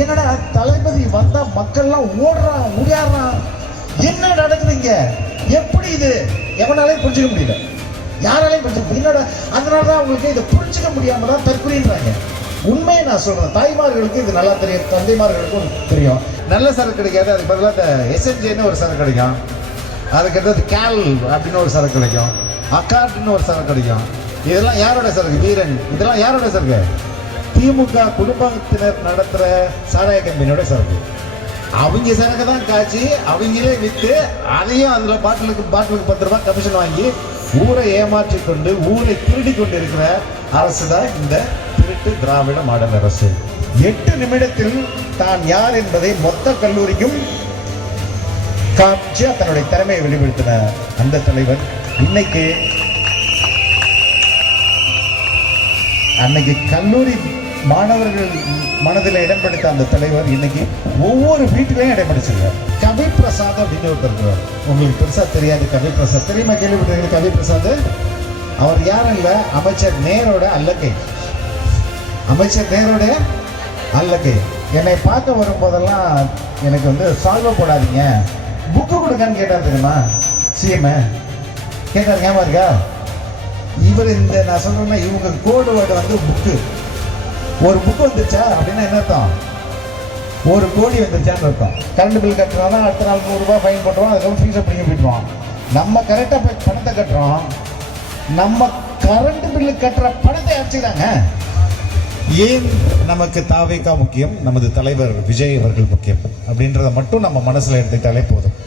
என்னடா தளபதி வந்தா மக்கள்லாம் ஓடுறான் உடையாடுறான், என்ன நடக்குதுங்க, எப்படி இது எவனாலையும் புரிஞ்சுக்க முடியல, யாராலையும் புரிஞ்சுக்க முடியல. அதனாலதான் அவங்களுக்கு இதை புரிஞ்சுக்க முடியாம தான் தற்கொலைன்றாங்க. உண்மையை நான் சொல்றேன், தாய்மார்களுக்கு இது நல்லா தெரியும், தந்தைமார்களுக்கும் தெரியும். நல்ல சரக்கு கிடைக்காது, அதுக்கு பதிலாக இந்த எஸ்என்ஜின்னு ஒரு சரக்கு கிடைக்கும், அதுக்கடுத்தது கேல் அப்படின்னு ஒரு சரக்கு கிடைக்கும், அக்கார்ட்னு ஒரு சரக்கு கிடைக்கும். இதெல்லாம் யாரோட சரக்கு? வீரன். இதெல்லாம் யாரோட சரக்கு? திமுக குடும்பத்தினர் நடத்துற சாராய கம்பெனியோட சரக்கு. அவங்க சரக்கு தான் காய்ச்சி அவங்களே விற்று அதையும் அதுல பாட்டிலுக்கு 10 ரூபாய் கமிஷன் வாங்கி ஊரை ஏமாற்றி கொண்டு ஊரை திருடி கொண்டு இருக்கிற அரசு தான் இந்த திருட்டு திராவிட மாடல் அரசு. 8 நிமிடத்தில் தான் யார் என்பதை மொத்த கல்லூரிக்கும் காமிச்சு தன்னுடைய திறமையை வெளிப்படுத்தின அந்த தலைவர் அன்னைக்கு கல்லூரி மாணவர்கள் மனதில் இடம் பிடித்த அந்த தலைவர் இன்னைக்கு ஒவ்வொரு வீட்டிலையும் இடம் பிடிச்சிருக்கார். கவி பிரசாத் அப்படின்னு ஒருத்தர் இருக்கிறார். உங்களுக்கு பெருசா தெரியாது கவி பிரசாத், தெரியுமா? கேள்விப்பட்டிருக்கீங்க கவி பிரசாத்? அவர் யாரும் இல்ல, அமைச்சர் நேரோட அல்லக்கை. அமைச்சர் நேரோட அல்லக்கை. என்னை பார்க்க வரும்போதெல்லாம் எனக்கு வந்து சால்வ போடாதீங்க, புக்கு கொடுங்கன்னு கேட்டார் தெரியுமா? சிஎம் கேட்டார், ஞாபகம் இருக்கா? இவர் இந்த நான் சொல்றேன்னா இவங்க கோடு வேர்டு வந்து புக்கு. ஒரு புக்கு வந்துருச்சா அப்படின்னா என்ன அர்த்தம்? 1 கோடி வந்துருச்சான்னு அர்த்தம். கரண்ட் பில் கட்டுறோம்னா அடுத்த நாள் 100 ரூபாய் ஃபைன் போட்டுருவோம், அதுக்கப்புறம் ஃபீஸை பிடிங்க போயிடுவோம். நம்ம கரெக்டாக பணத்தை கட்டுறோம், நம்ம கரண்ட் பில்லு கட்டுற பணத்தை அடிச்சுக்கிறாங்க. ஏன் நமக்கு தாவேகா முக்கியம், நமது தலைவர் விஜய் அவர்கள் முக்கியம் அப்படின்றத மட்டும் நம்ம மனசுல எடுத்துக்கிட்டாலே போதும்.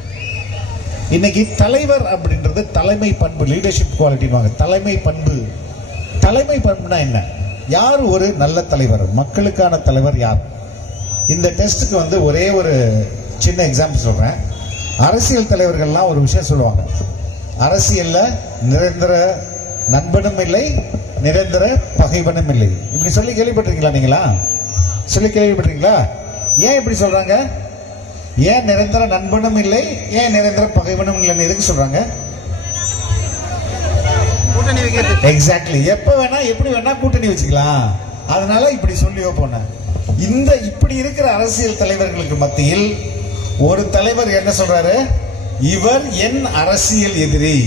இன்னைக்கு தலைவர் அப்படின்றது தலைமை பண்பு, லீடர்ஷிப் குவாலிட்டின்னு. தலைமை பண்பு, தலைமை பண்புனா என்ன? யார் ஒரு நல்ல தலைவர், மக்களுக்கான தலைவர் யார்? இந்த டெஸ்ட்டுக்கு வந்து ஒரே ஒரு சின்ன எக்ஸாம்பிள் சொல்றேன். அரசியல் தலைவர்கள்லாம் ஒரு விஷயம் சொல்லுவாங்க, அரசியல்ல நிரந்தர நண்பனும் இல்லை, நிரந்தர பகைவனும் இல்லை. இப்படி சொல்லி கேள்விப்பட்டிருக்கீங்களா? நீங்களா சொல்லி கேள்விப்பட்டிருக்கீங்களா? ஏன் இப்படி சொல்றாங்க? ஏன் நிரந்தர நண்பனும் இல்லை, ஏன் நிரந்தர பகைவனும் இல்லைன்னு எதுக்கு சொல்றாங்க? எக்ஸாக்ட்லி. எப்ப வேணா எப்படி வேணா கூட்டணி வச்சுக்கலாம், அதனால இப்படி சொல்லியோ போன. இந்த இப்படி இருக்கிற அரசியல் தலைவர்களுக்கு மத்தியில் ஒரு தலைவர் என்ன சொல்றாரு? இவர் என் அரசியல் எதிரி,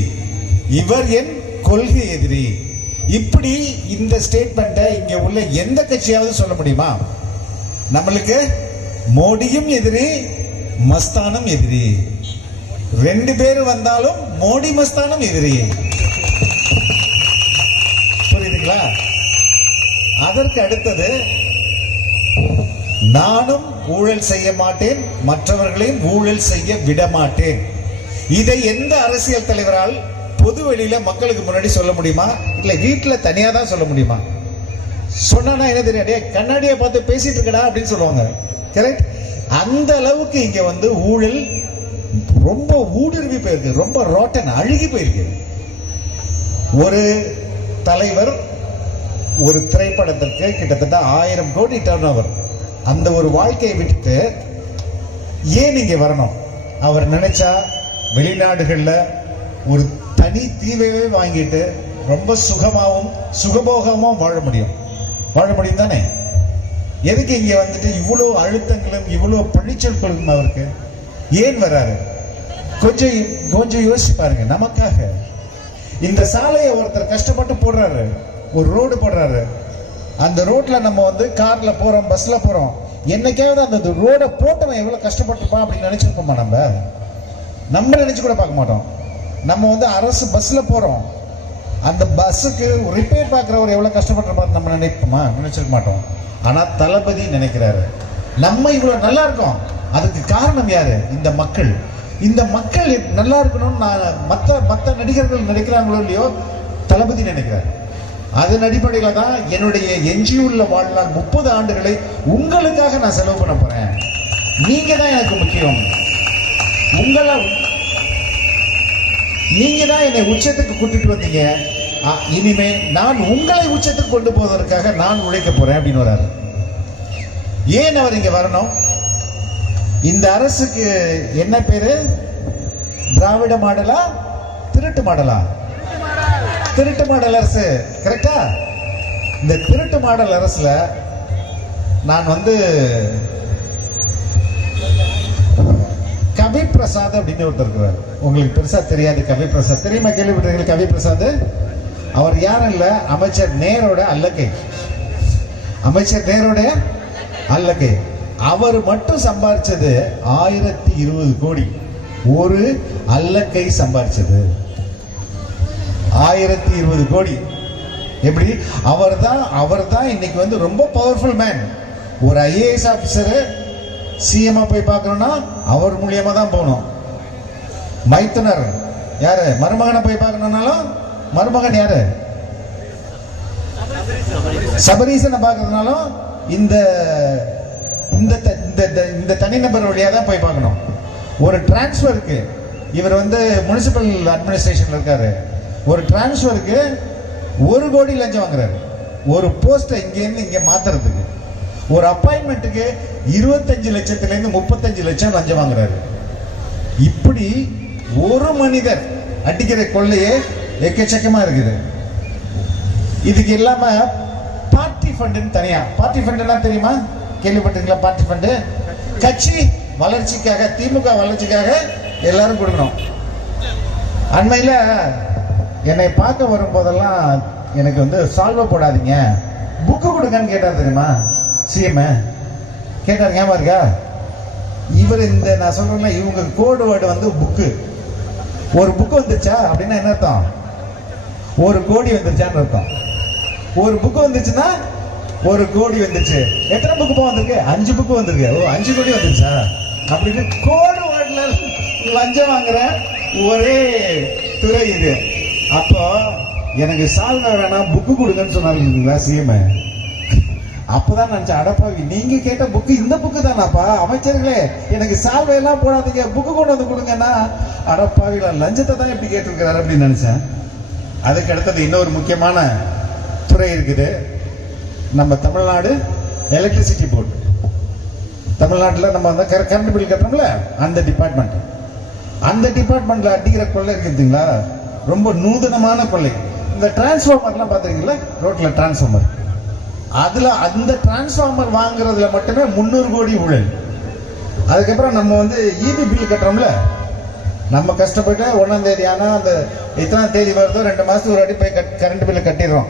இவர் என் கொள்கை எதிரி. இப்படி இந்த ஸ்டேட்மெண்ட்டை இங்க உள்ள எந்த கட்சியாவது சொல்ல முடியுமா? நம்மளுக்கு மோடியும் எதிரி, மஸ்தானும் எதிரி. 2 பேர் வந்தாலும் மோடி மஸ்தானும் எதிரி. புரியுதுங்களா? அதற்கு அடுத்தது, நானும் ஊழல் செய்ய மாட்டேன், மற்றவர்களையும் ஊழல் செய்ய விட மாட்டேன். இதை எந்த அரசியல் தலைவரால் பொது வெளியில மக்களுக்கு முன்னாடி சொல்ல முடியுமா? இல்ல வீட்டுல தனியா தான் சொல்ல முடியுமா? சொன்னா என்ன தெரியாது, கண்ணாடியை பார்த்து பேசிட்டு இருக்கடா அப்படின்னு சொல்லுவாங்க. கரெக்ட்? அந்த அளவுக்கு இங்க வந்து ஊழல் ரொம்ப ஊடுருவி போயிருக்கு, ரொம்ப ரோட்டன் அழுகி போயிருக்கு. ஒரு தலைவர் ஒரு திரைப்படத்திற்கு கிட்டத்தட்ட 1000 கோடி டர்ன் ஓவர், அந்த ஒரு வாழ்க்கையை விட்டுட்டு ஏன் இங்க வரணும்? அவர் நினைச்சா வெளிநாடுகள்ல ஒரு தனி தீவையே வாங்கிட்டு ரொம்ப சுகமாவும் சுகபோகமும் வாழ முடியும் தானே? எதுக்கு இங்க வந்துட்டு இவ்வளவு அழுத்தங்களும் இவ்வளவு பழிச்சொற்களும் அவருக்கு ஏன் வராரு? கொஞ்சம் யோசிச்சு பாருங்க. நமக்காக இந்த சாலையை ஒருத்தர் கஷ்டப்பட்டு போடுறாரு, ஒரு ரோடு போடுறாரு. அந்த ரோட்ல நம்ம வந்து கார்ல போறோம், பஸ்ல போறோம், என்னைக்காவது அந்த ரோட போட்டவன் எவ்வளவு கஷ்டப்பட்டுப்பான் அப்படின்னு நினைச்சிருப்போமா? நம்ம நினைச்சு கூட பார்க்க மாட்டோம். நம்ம வந்து அரசு பஸ்ல போறோம், அந்த பஸ்ஸுக்கு ரிப்பேர் பார்க்கிறவர் எவ்வளவு கஷ்டப்பட்டு நம்ம நினைச்சிருக்க மாட்டோம். ஆனா தளபதி நினைக்கிறாரு. நம்ம இவ்வளவு நல்லா இருக்கோம், அதுக்கு காரணம் யாரு? இந்த மக்கள். இந்த மக்கள் நல்லா இருக்கணும்னு மற்ற நடிகர்கள் நினைக்கிறாங்களோ இல்லையோ, தளபதி நினைக்கிறார். அதன் அடிப்படையில தான் என்னுடைய எஞ்சியுள்ள வாழ்நாள் 30 ஆண்டுகளை உங்களுக்காக நான் செலவு பண்ண போறேன். நீங்க தான் எனக்கு முக்கியம். நீங்க தான் என்னை உச்சத்துக்கு கூட்டிட்டு வந்தீங்க. இனிமே நான் உங்களை உச்சத்துக்கு கொண்டு போவதற்காக நான் உழைக்க போறேன் அப்படின்னு வராரு. ஏன் அவர் இங்க வரணும்? இந்த அரசுக்கு என்ன பேரு? திராவிட மாடலா, திருட்டு மாடலா? திருட்டு மாடல் அரசு. கரெக்டா? இந்த திருட்டு மாடல் அரசுல நான் வந்து பிரசாத் அப்படின்னு ஒருத்தர் இருக்கிறார். உங்களுக்கு பெருசா தெரியாது. கவி பிரசாத் தெரியுமா? கேள்விப்பட்டிருக்கீங்க? கவி பிரசாத் அவர் யாரும் இல்ல, அமைச்சர் நேரோட அல்லக்கை. அமைச்சர் நேரோட அல்லக்கை. அவர் மட்டும் சம்பாதிச்சது 1020 கோடி. ஒரு அல்லக்கை சம்பாதிச்சது 1020 கோடி. எப்படி? அவர்தான் இன்னைக்கு வந்து ரொம்ப பவர்ஃபுல் மேன். ஒரு ஐஏஎஸ் ஆபீசர் சிஎம் போய் பார்க்கணும்னா அவர் மூலியமா தான் போகணும். மைத்துனர் யாரு? மருமகனை போய் பார்க்கணும்னாலும் மருமகன் யாரு? சபரீசனை பார்க்கறதுனாலும் இந்த இந்த தனிநபர் வழியா தான் போய் பார்க்கணும். ஒரு டிரான்ஸ்ஃபருக்கு, இவர் வந்து முனிசிபல் அட்மினிஸ்ட்ரேஷன்ல இருக்காரு, ஒரு டிரான்ஸ்ஃபருக்கு 1 கோடி லஞ்சம் வாங்குறாரு. ஒரு போஸ்டை இங்கேருந்து இங்கே மாத்துறதுக்கு. ஒரு அப்பாயின்மெண்ட்டுக்கு 25 லட்சத்திலேருந்து 35 லட்சம் லஞ்சம் வாங்குறாரு. இப்படி ஒரு மனிதர் அடிக்கிற கொள்ளையே எக்கச்சக்கமா இருக்குது. இதுக்கு இல்லாம பார்ட்டி ஃபண்டுன்னு தனியா. பார்ட்டி ஃபண்டுன்னா தெரியுமா? கேள்விப்பட்டிருக்கீங்களா? பார்ட்டி ஃபண்டு கட்சி வளர்ச்சிக்காக, திமுக வளர்ச்சிக்காக எல்லாரும் கொடுக்கணும். அண்மையில என்னை பார்க்க வரும்போதெல்லாம் எனக்கு வந்து சால்வை போடாதீங்க, புக்கு கொடுங்கன்னு கேட்டார். தெரியுமா? சிஎம் கேட்டார். ஞாபகம் இருக்கா? இவர் இந்த நான் சொல்றேன்ல, இவங்க கோடு வேர்டு வந்து புக்கு. ஒரு புக்கு வந்துச்சா அப்படின்னா என்ன அர்த்தம்? 1 கோடி வந்துருச்சான்னு அர்த்தம். ஒரு புக்கு வந்துச்சுன்னா 1 கோடி வந்துச்சு. எத்தனை புக்கு வந்திருக்கு? 5 புக்கு வந்திருக்கு. ஓ, 5 கோடி வந்துருச்சா அப்படின்னு கோடு வேர்ட்ல லஞ்சம் வாங்குற ஒரே துறை இது. அப்போ எனக்கு சால்வை வேணாம், புக்கு கொடுங்கன்னு சொன்னாருங்களா சிஎம். அப்பதான் நினைச்சேன், அடப்பாவி, நீங்க கேட்ட புக்கு இந்த புக்கு தானாப்பா? அமைச்சர்களே, எனக்கு சால்வை எல்லாம் போடாதீங்க, புக்கு கொண்டு வந்து கொடுங்கன்னா, அடப்பாவில லஞ்சத்தை தான் எப்படி கேட்டிருக்கிறாரு அப்படின்னு நினைச்சேன். அதுக்கு அடுத்தது இன்னொரு முக்கியமான துறை இருக்குது. நம்ம தமிழ்நாடு எலக்ட்ரிசிட்டி போர்டு. தமிழ்நாட்டில் நம்ம வந்து கரண்ட் பில் கட்டுறோம்ல, அந்த டிபார்ட்மெண்ட்ல அடிக்கிற கொள்ளை இருக்குதுங்களா, ரொம்ப நூதனமான கொள்ளை. இந்த டிரான்ஸ்ஃபார்மர்லாம் பார்த்துருக்கீங்களா? ரோட்ல டிரான்ஸ்ஃபார்மர், அதுல அந்த டிரான்ஸ்ஃபார்மர் வாங்குறதுல மட்டுமே 300 கோடி ஊழல். அதுக்கப்புறம் நம்ம வந்து இபி பில் கட்டுறோம்ல, நம்ம கஷ்டப்பட்டு 1ஆம் தேதி ஆனா அந்த எத்தனாம் தேதி வருதோ 2 மாசத்துக்கு ஒரு அடி போய் கரண்ட் பில் கட்டிடுறோம்.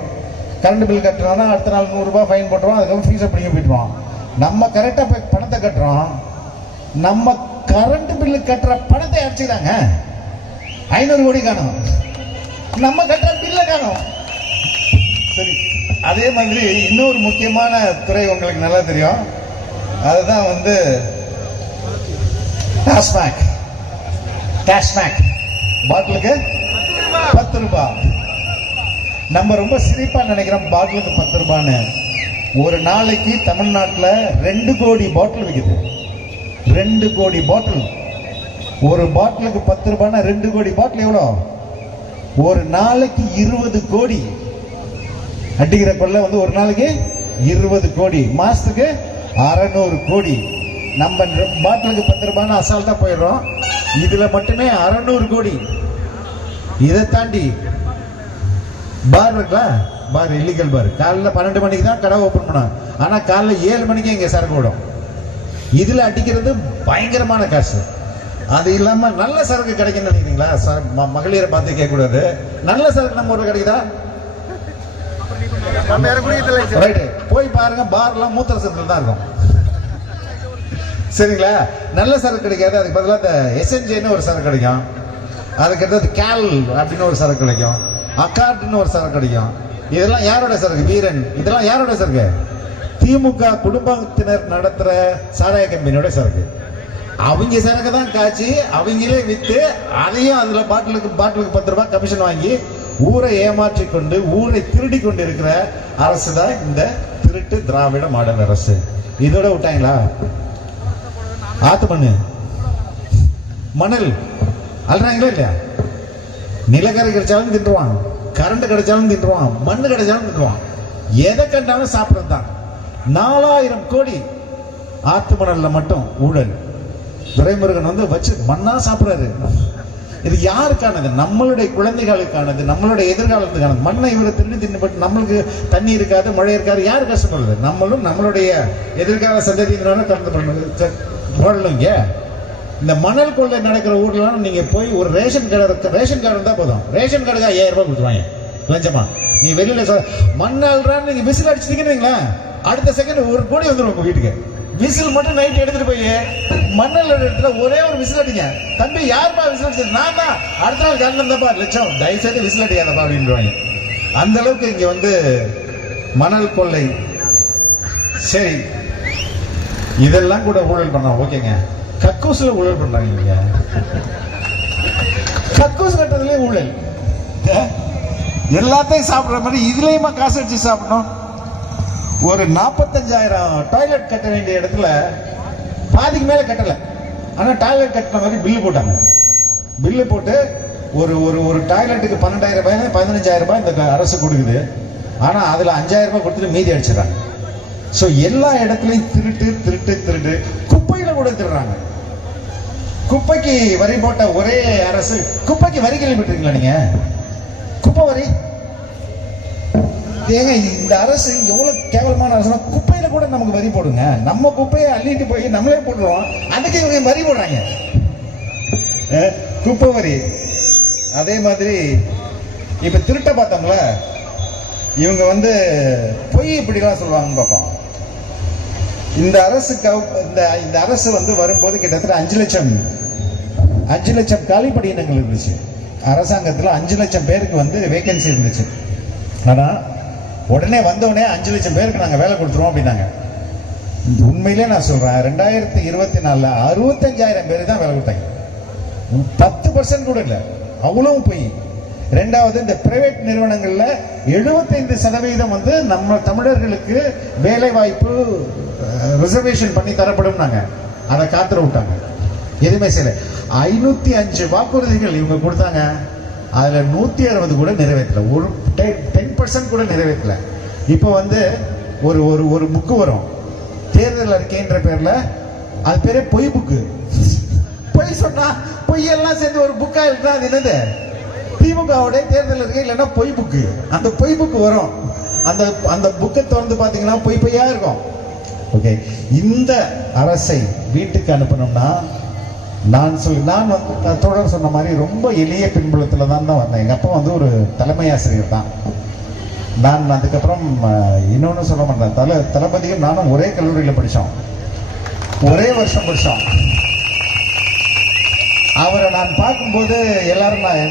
கரண்ட் பில் கட்டுறோம்னா அடுத்த நாள் 100 ரூபாய் ஃபைன் போட்டுருவோம். அதுக்கப்புறம் ஃபீஸை பிடிக்க போயிட்டுருவோம். நம்ம கரெக்டா போய் பணத்தை கட்டுறோம். நம்ம கரண்ட் பில்லு கட்டுற பணத்தை அடிச்சுக்கிறாங்க. 500 கோடி காணும், நம்ம கட்டுற பில்ல காணும். சரி, அதே மாதிரி இன்னொரு முக்கியமான துறை உங்களுக்கு நல்லா தெரியும். அதுதான் வந்து டாஸ்மாக். பாட்டிலுக்கு 10 ரூபாய். நம்ம ரொம்ப சிரிப்பா நினைக்கிறோம் பாட்டிலுக்கு 10 ரூபான்னு. ஒரு நாளைக்கு தமிழ்நாட்டில் 2 கோடி பாட்டில் விற்குது. 2 கோடி பாட்டில். ஒரு பாட்டிலுக்கு 10 ரூபாய்னா 2 கோடி பாட்டில் எவ்வளோ? ஒரு நாளைக்கு 20 கோடி அடிக்கிற கொள்ளை வந்து ஒரு நாளைக்கு 20 கோடி, மாசத்துக்கு 600 கோடி. நம்ம பாட்டிலுக்கு 10 ரூபாய்னு அசால்ட்டா போயிடுறோம். இதுல மட்டுமே 600 கோடி. இதை தாண்டி பார் இருக்கா, பார் இல்லீகல் பார். காலையில் 12 மணிக்கு தான் கடை ஓபன் பண்ணாங்க. ஆனா காலையில் 7 மணிக்கு இங்க சரக்கு விடும். இதுல அடிக்கிறது பயங்கரமான காசு. அது இல்லாம நல்ல சரக்கு கிடைக்குன்னு நினைக்கிறீங்களா? மகளிரை பார்த்து கேட்க கூடாது. நல்ல சரக்கு நம்ம ஊர்ல கிடைக்குதா? போய் பாருங்க, பார்லாம் மூத்திர சரக்குல தான் இருக்கும். சரிங்களா? நல்ல சரக்கு கிடைக்காது. அதுக்கு பதிலாக இந்த எஸ்என்ஜேன்னு ஒரு சரக்கு கிடைக்கும். அதுக்கு அடுத்தது கேல் அப்படின்னு ஒரு சரக்கு கிடைக்கும். அக்கார்ட்னு ஒரு சரக்கு கிடைக்கும். இதெல்லாம் யாரோட சரக்கு? வீரன். இதெல்லாம் யாரோட சரக்கு? திமுக குடும்பத்தினர் நடத்துற சாராய கம்பெனியோட சரக்கு. அவங்க சரக்கு தான் காய்ச்சி அவங்களே வித்து, அதையும் அதுல பாட்டிலுக்கு 10 ரூபாய் கமிஷன் வாங்கி ஊரை ஏமாற்றி கொண்டு, ஊரை திருடி கொண்டு இருக்கிற அரசு தான் இந்த திருட்டு திராவிட மாடல் அரசு. இதோட விட்டாங்களா? ஆத்து மணல் அல்றாங்களா இல்லையா? நிலக்கரை கிடைச்சாலும் தின்றுவான், கரண்ட் கிடைச்சாலும் தின்றுவான், மண்ணு கிடைச்சாலும் தின்றுவான். எதை கண்டாலும் சாப்பிட்றது தான். 4000 கோடி ஆத்து மணல்ல மட்டும் ஊழல். துரைமுருகன் வந்து வச்சு மண்ணா சாப்பிடுறாரு. இது யாருக்கானது? நம்மளுடைய குழந்தைகளுக்கானது, நம்மளுடைய எதிர்காலத்துக்கானது. மண்ணை இவரை தின்னுபட்டு நம்மளுக்கு தண்ணி இருக்காது, மழை இருக்காது. யார் கஷ்டப்படுறது? நம்மளும் நம்மளுடைய எதிர்கால சந்ததியினால கலந்து போடணுங்க. இந்த மணல் கொள்ளை நடக்கிற ஊர்லாம் நீங்க போய் ஒரு ரேஷன் கார்டு இருந்தா போதும், ரேஷன் கார்டுக்கு 5000 ரூபாய் கொடுத்துருவாங்க லஞ்சமா. நீ வெளியில மண்ணால்றான்னு நீங்க விசில் அடிச்சிட்டீங்கன்னா அடுத்த செகண்ட் 1 கோடி வந்துடும் உங்க வீட்டுக்கு. விசில் மட்டும் நைட் எடுத்துட்டு போய் மண்ணல் இடத்துல ஒரே ஒரு விசில் அடிங்க. தம்பி யாருப்பா விசில் அடிச்சது? நான் தான். அடுத்த நாள் கண்ணன் தப்பா லட்சம், தயவு செய்து விசில் அடிக்காதப்பா அப்படின்றாங்க. அந்த அளவுக்கு இங்க வந்து மணல் கொள்ளை. சரி, இதெல்லாம் கூட ஊழல் பண்றோம், ஓகேங்க. கக்கூஸ்ல ஊழல் பண்றாங்க. நீங்க கக்கூஸ் கட்டுறதுலயே ஊழல், எல்லாத்தையும் சாப்பிடுற மாதிரி இதுலயுமா காசு அடிச்சு சாப்பிடணும்? ஒரு 45,000 டாய்லெட் கட்ட வேண்டிய இடத்துல பாதிக்கு மேல கட்டல, ஆனா டாய்லெட் கட்டின மாதிரி பில்லு போட்டாங்க. பில்லு போட்டு ஒரு ஒரு ஒரு டாய்லெட்டுக்கு 12,000 ரூபாய் 15,000 ரூபாய் இந்த அரசு கொடுக்குது. ஆனா அதுல 5,000 ரூபாய் கொடுத்துட்டு மீதி அடிச்சிடறாங்க. சோ எல்லா இடத்துலயும் திருட்டு திருட்டு திருட்டு. குப்பையில கூட திருடுறாங்க. குப்பைக்கு வரி போட்ட ஒரே அரசு. குப்பைக்கு வரி கேள்விப்பட்டிருக்கீங்களா நீங்க? குப்பை வரி. ஏங்க இந்த அரசு எவ்வளவு கேவலமான அரசுனா, குப்பையில கூட நமக்கு வரி போடுங்க. நம்ம குப்பையை அள்ளிட்டு போய் நம்மளே போடுறோம், அதுக்கு இவங்க வரி போடுறாங்க, குப்பை வரி. அதே மாதிரி இப்ப திருட்ட பார்த்தோம்ல, இவங்க வந்து பொய் இப்படிலாம் சொல்லுவாங்கன்னு பார்ப்போம். இந்த அரசு வந்து வரும்போது கிட்டத்தட்ட 5 லட்சம் காலி பணியிடங்கள் இருந்துச்சு. அரசாங்கத்தில் 5 லட்சம் பேருக்கு வந்து வேகன்சி இருந்துச்சு. ஆனா உடனே வந்தவொடனே 5 லட்சம் பேருக்கு நாங்க வேலை கொடுத்துருவோம் அப்படின்னாங்க. உண்மையிலே நான் சொல்றேன், 2024 65,000 பேருக்கு தான் வேலை கொடுத்தாங்க. 10% கூட இல்லை, அவ்வளவும் போய். ரெண்டாவது, இந்த பிரைவேட் நிறுவனங்கள்ல 75% வந்து நம்ம தமிழர்களுக்கு வேலை வாய்ப்பு ரிசர்வேஷன் பண்ணி தரப்படும். அதை காத்துற விட்டாங்க, எதுவுமே செய்யல. 505 வாக்குறுதிகள் இவங்க கொடுத்தாங்க, அதுல 160 கூட நிறைவேற்றல, ஒரு 10% கூட நிறைவேற்றல. இப்போ வந்து ஒரு ஒரு ஒரு புக்கு வரும், தேர்தல் அறிக்கைன்ற பேர்ல, அது பேரே பொய் புக்கு. பொய் சொன்னா பொய்யெல்லாம் சேர்ந்து ஒரு புக்கா இருக்கா? அது என்னது? திமுகவுடைய தேர்தல் அறிக்கை, இல்லைன்னா பொய் புக்கு. அந்த பொய் புக்கு வரும், அந்த அந்த புக்கை திறந்து பாத்தீங்கன்னா பொய்யா இருக்கும். ஓகே, இந்த அரசை வீட்டுக்கு அனுப்பணும்னா நான் வந்து தொடர் சொன்ன மாதிரி ரொம்ப எளிய பின்புலத்துல தான் வந்தேன். எங்க அப்பா வந்து ஒரு தலைமை ஆசிரியர் தான். நான் அதுக்கப்புறம் இன்னொன்னு சொல்ல மாட்டேன், தளபதியும் நானும் ஒரே கல்லூரியில படிச்சோம், ஒரே வருஷம் படிச்சோம். அவரை நான் பார்க்கும்போது எல்லாரும், நான்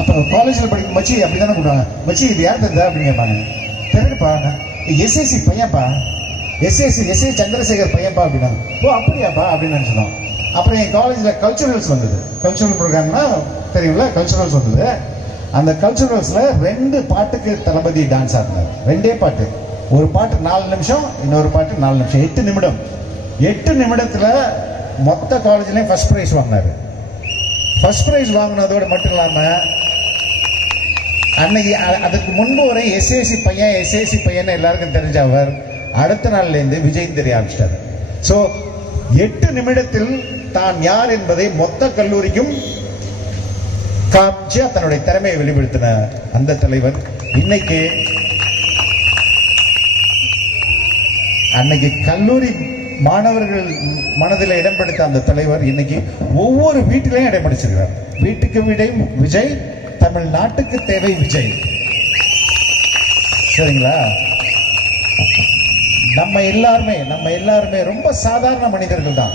அப்ப காலேஜ்ல படிக்கும் மச்சி அப்படித்தானே கூப்பிடுவாங்க, மச்சி இது யார் தெரியுதா அப்படின்னு கேட்பாங்க. தெரியுப்பா, எஸ்எஸ்சி பையன்ப்பா, எஸ்ஏ சந்திரசேகர் பையன்ப்பா அப்படின்னாங்க. ஓ அப்படியாப்பா அப்படின்னு நினைச்சோம். அப்புறம் என் காலேஜ்ல கல்ச்சுரல்ஸ் வந்தது, கல்ச்சுரல் ப்ரோக்ராம்னா தெரியும்ல, கல்ச்சுரல்ஸ் வந்தது. அந்த கல்ச்சுரல்ஸ்ல 2 பாட்டுக்கு தளபதி டான்ஸ் ஆடினார். 2 பாட்டு, ஒரு பாட்டு 4 நிமிஷம், இன்னொரு பாட்டு 4 நிமிஷம், 8 நிமிடம். 8 நிமிடத்துல மொத்த காலேஜ்லயும் ஃபர்ஸ்ட் பிரைஸ் வாங்கினாரு. ஃபர்ஸ்ட் பிரைஸ் வாங்கினதோடு மட்டும் இல்லாம அன்னைக்கு அதுக்கு முன்பு வரை எஸ்ஏசி பையன் எல்லாருக்கும் தெரிஞ்ச அவர் அடுத்த நாள்ல இருந்து விஜய் தெரிய ஆரம்பிச்சிட்டாரு. சோ 8 நிமிடத்தில் தான் யார் என்பதை மொத்த கல்லூரிக்கும் காமிச்சு தன்னுடைய திறமையை வெளிப்படுத்தின அந்த தலைவர் அன்னைக்கு கல்லூரி மாணவர்கள் மனதில் இடம் பிடித்த அந்த தலைவர் இன்னைக்கு ஒவ்வொரு வீட்டிலையும் இடம் பிடிச்சிருக்கிறார். வீட்டுக்கு வீடை விஜய், தமிழ்நாட்டுக்கு தேவை விஜய். சரிங்களா? நம்ம எல்லாருமே ரொம்ப சாதாரண மனிதர்கள் தான்.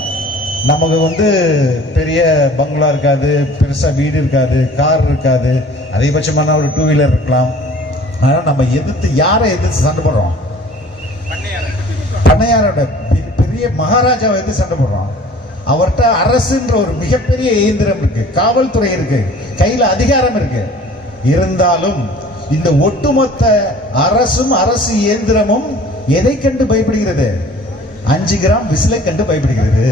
நமக்கு வந்து பெரிய பங்களா இருக்காது, பெருசா வீடு இருக்காது, கார் இருக்காது, அதிகபட்சமான ஒரு 2 வீலர் இருக்கலாம். ஆனா நம்ம யாரை எதிர்த்து சண்டை போடுறோம்? பண்ணையாரோட பெரிய மகாராஜாவை எதிர்த்து சண்டை போடுறோம். அவர்கிட்ட அரசுன்ற ஒரு மிகப்பெரிய இயந்திரம் இருக்கு, காவல்துறை இருக்கு, கையில அதிகாரம் இருக்கு. இருந்தாலும் இந்த ஒட்டுமொத்த அரசும் அரசு இயந்திரமும் எதை கண்டு பயப்படுகிறது? 5 கிராம் விசிலை கண்டு பயப்படுகிறது.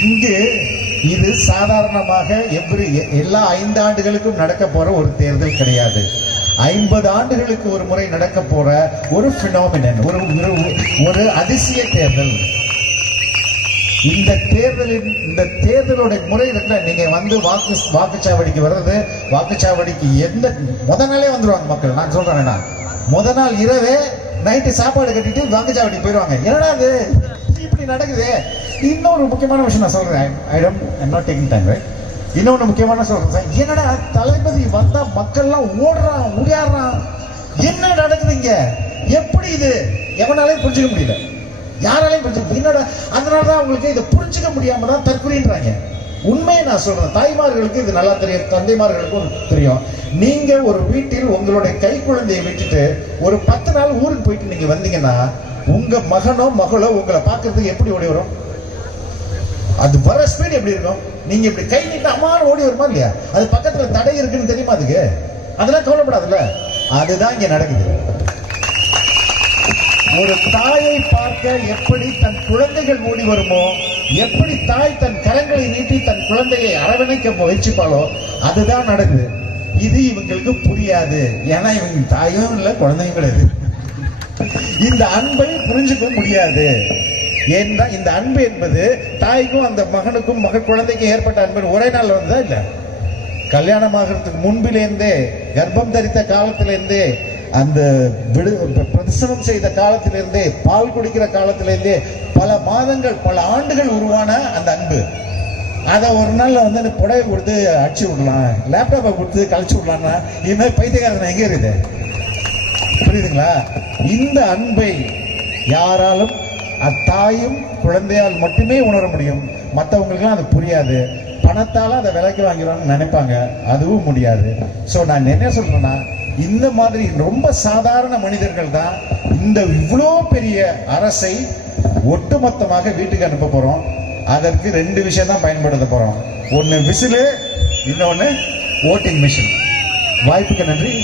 இங்கு இது சாதாரணமாக எல்லா 5 ஆண்டுகளுக்கும் நடக்க போற ஒரு தேர்தல் கிடையாது. 50 ஆண்டுகளுக்கு ஒரு முறை நடக்க போற ஒரு பினாமினன், ஒரு அதிசய தேர்தல். இந்த தேர்தலோட முறை இருக்குல்ல, நீங்க வந்து வாக்குச்சாவடிக்கு வர்றது, வாக்குச்சாவடிக்கு முத நாளே வந்துருவாங்க மக்கள். நான் சொல்றேன், முத நாள் இரவே நைட்டு சாப்பாடு கட்டிட்டு வாங்கச்சாவடி போயிடுவாங்க. என்னடா அது இப்படி நடக்குது. இன்னொரு முக்கியமான விஷயம் நான் சொல்றேன். I'm not taking time, right? இன்னொன்று முக்கியமான சொல்றேன். என்னடா தளபதி வந்தா மக்கள்லாம் ஓடுறான் ஓடியாடுறான், என்ன நடக்குதுங்க, எப்படி இது எவனாலையும் புரிஞ்சுக்க முடியல, யாராலையும் புரிஞ்சுக்க. என்னடா அதனாலதான் அவங்களுக்கு இதை புரிஞ்சுக்க முடியாம தான் தற்கொலைன்றாங்க. உண்மையை நான் சொல்றேன், தாய்மார்களுக்கு இது நல்லா தெரியும், தந்தைமார்களுக்கும் தெரியும். நீங்க ஒரு வீட்டில் உங்களுடைய கை குழந்தையை விட்டுட்டு ஒரு 10 நாள் ஊருக்கு போயிட்டு நீங்க வந்தீங்கன்னா உங்க மகனோ மகளோ உங்களை பார்க்கறதுக்கு எப்படி ஓடி வரும்? அது வர ஸ்பீட் எப்படி இருக்கும்? நீங்க இப்படி கை நீட்டு அம்மானு ஓடி வருமா இல்லையா? அது பக்கத்துல தடை இருக்குன்னு தெரியுமா அதுக்கு? அதெல்லாம் கவலைப்படாதுல்ல. அதுதான் இங்க நடக்குது. ஒரு தாயை பார்க்க எப்படி தன் குழந்தைகள் ஓடி வருமோ, எப்படி தாய் தன் கரங்களை நீட்டி தன் குழந்தையை அரவணைக்க முயற்சிப்பாளோ அதுதான் நடக்குது. இது இவங்களுக்கு புரியாது. ஏன்னா இவங்க தாயும் இல்லை குழந்தையும் கிடையாது. இந்த அன்பை புரிஞ்சுக்க முடியாது. ஏன்னா இந்த அன்பு என்பது தாய்க்கும் அந்த மகனுக்கும் மக குழந்தைக்கும் ஏற்பட்ட அன்பு ஒரே நாள் வந்ததா இல்ல. கல்யாணம் ஆகிறதுக்கு முன்பிலேருந்தே, கர்ப்பம் தரித்த காலத்திலேருந்தே, அந்த பிரசவம் செய்த காலத்திலிருந்தே, பால் குடிக்கிற காலத்திலிருந்தே பல மாதங்கள் பல ஆண்டுகள் உருவான அந்த அன்பு. அதை ஒரு நாள்ல வந்து புடவை கொடுத்து அடிச்சு விடலாம், லேப்டாப்பை கொடுத்து கழிச்சு விடலாம்னா இது மாதிரி பைத்தியக்காரன் எங்க இருக்குது? புரியுதுங்களா? இந்த அன்பை யாராலும் அத்தாயும் குழந்தையால் மட்டுமே உணர முடியும். மற்றவங்களுக்குலாம் அது புரியாது. பணத்தால அதை விலைக்கு வாங்கிடுவாங்கன்னு நினைப்பாங்க, அதுவும் முடியாது. ஸோ நான் என்ன சொல்றேன்னா, இந்த மாதிரி ரொம்ப சாதாரண மனிதர்கள் தான் இந்த இவ்வளோ பெரிய அரசை ஒட்டுமொத்தமாக வீட்டுக்கு அனுப்ப போறோம். அதற்கு 2 விஷயம் தான் பயன்படுத்த போறோம். ஒன்னு விசிலு, இன்னொன்னு ஓட்டிங் மிஷின். வாய்ப்புக்கு நன்றி.